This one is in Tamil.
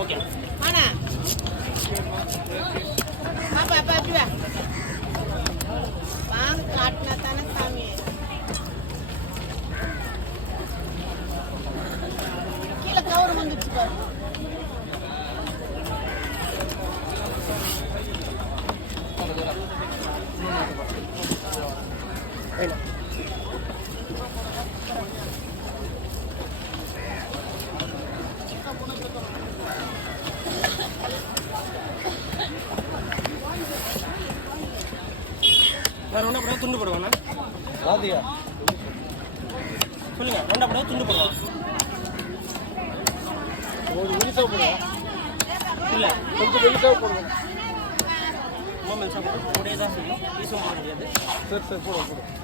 ஓகே ஆனா பாப்பா பாப்பி வா வாங்க காட்டினா தானே சாமி கீழே கவர் வந்துச்சு பாரு ரெண்டா படம் துண்டு போடுவாண்ணா ராதியா சொல்லுங்க ரெண்டா படம் துண்டு போடுவான் ஒரு மினிசா போடுவோம் இல்லை கொஞ்சம் மினிசா போடுவோம் ரொம்ப மெல்ஸாக போடும் ஒரே தான் செய்யும் ஈஸும் போட முடியாது சரி சரி போடுவோம்